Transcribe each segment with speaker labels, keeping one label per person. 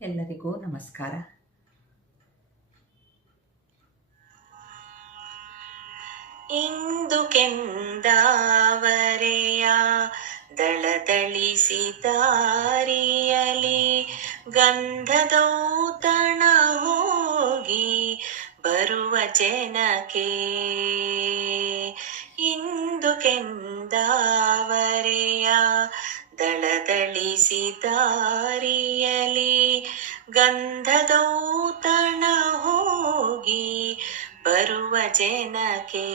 Speaker 1: ಎಲ್ಲರಿಗೂ ನಮಸ್ಕಾರ.
Speaker 2: ಇಂದು ಕೆಂದಾವರೆಯ ದಾರಿಯಲಿ ಗಂಧದೌತಣ ಹೋಗಿ ಬರುವ ಜನಕ್ಕೆ ಇಂದು ಕೆಂದಾವರೆಯ ದಳದಳಿಸಿ ದಾರಿಯಲಿ ಗಂಧದೌತಣ ಹೋಗಿ ಬರುವ ಜನಕ್ಕೆ.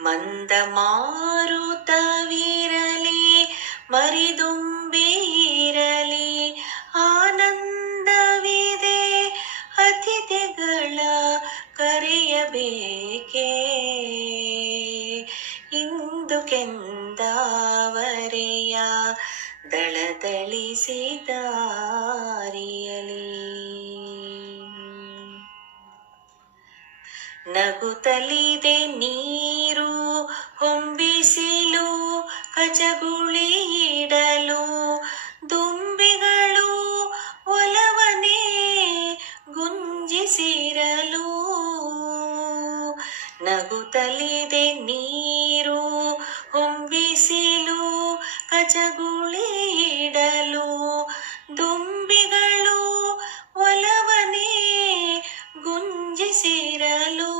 Speaker 2: ಮಂದ ಮಾರುತವಿರಲಿ ಮರಿದುಂಬಿರಲಿ ಆನಂದವಿದೆ ಅತಿಥಿಗಳ ಕರೆಯಬೇಕೇ. ಕೆಂದಾವರೆಯ ದಳದಳಿಸಿದಾರಿಯಲಿ. ನಗುತ್ತಲಿದೆ ನೀರು ಹೊಂಬಿಸಿಲು ಕಚಗುಳಿ ಇಡಲು ದುಂಬಿಗಳು ಒಲವನೇ ಗುಂಜಿಸಿರಲು. ನಗುತ್ತಲಿದೆ ನೀರು ಇಡಲು ದುಂಬಿಗಳು ಒಲವನೇ ಗುಂಜಿಸಿರಲು.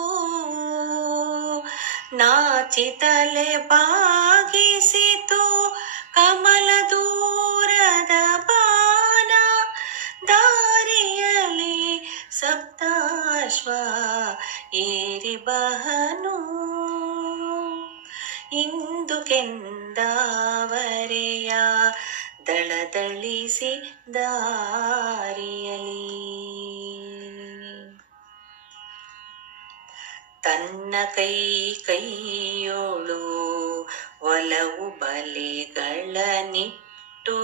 Speaker 2: ನಾಚಿತಲೆ ಬಾಗಿಸಿತು ಕಮಲ ದೂರದ ಬಾನ ದಾರಿಯಲಿ ಸಪ್ತಾಶ್ವ ಏರಿ ಬಹನು. ಇಂದು ಕೆಂದಾವರೆಯ ದಳದಳಿಸಿ ದಾರಿಯಲಿ. ತನ್ನ ಕೈ ಕೈಯೋಳು ಒಲವು ಬಲೆಗಳನ್ನಿಟ್ಟು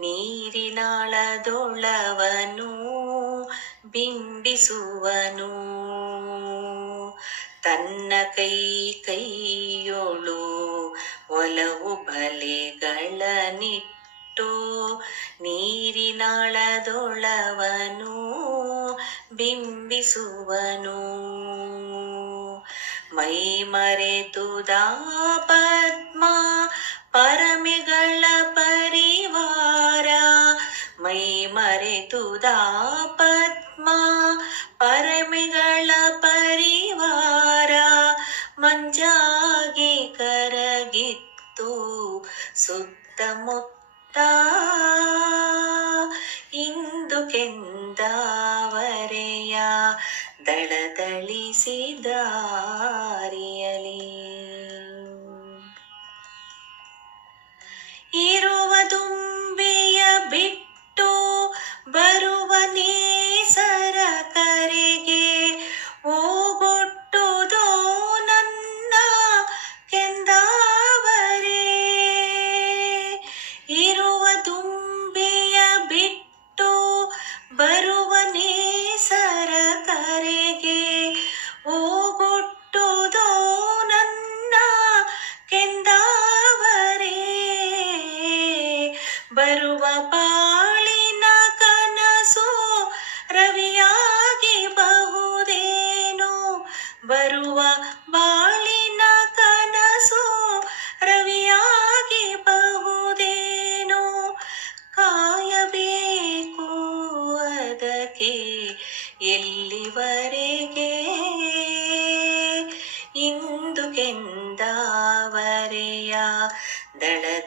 Speaker 2: ನೀರಿನಾಳದೊಳವನು ಬಿಂಬಿಸುವನು. ತನ್ನ ಕೈ ಕೈಯೋಳು ಒಲವು ಬಲೆಗಳನ್ನಿಟ್ಟು ನೀರಿನಾಳದೊಳವನು ಬಿಂಬಿಸುವನು. ಮೈ ಮರೆತುದಾ ಪದ್ಮ ಪರಮಿಗಳ ಪರಿವಾರ. ಮೈ ಮರೆತುದಾ ಪದ್ಮ ಪರಮೆಗಳ 持った。インド圏だ。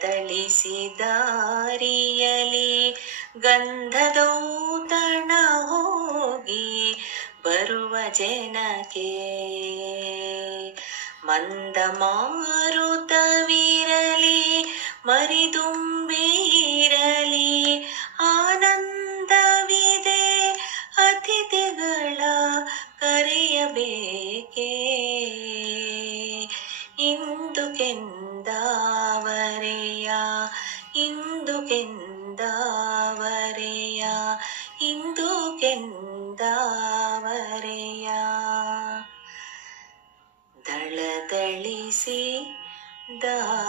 Speaker 2: ದಳದಳಿಸಿ ದಾರಿಯಲಿ ಗಂಧದೌತಣ ಹೋಗಿ ಬರುವ ಜನಕ್ಕೆ ಮಂದ ಮಾರುತವಿರಲಿ ಮರಿದುಂಬಿರಲಿ ಆನಂದವಿದೆ ಅತಿಥಿಗಳ ಕರೆಯಬೇಕೇ. ಕೆಂದಾವರೆಯ ಇಂದು ಕೆಂದಾವರೆಯ ದಳದಳಿಸಿ ದಾರಿಯಲಿ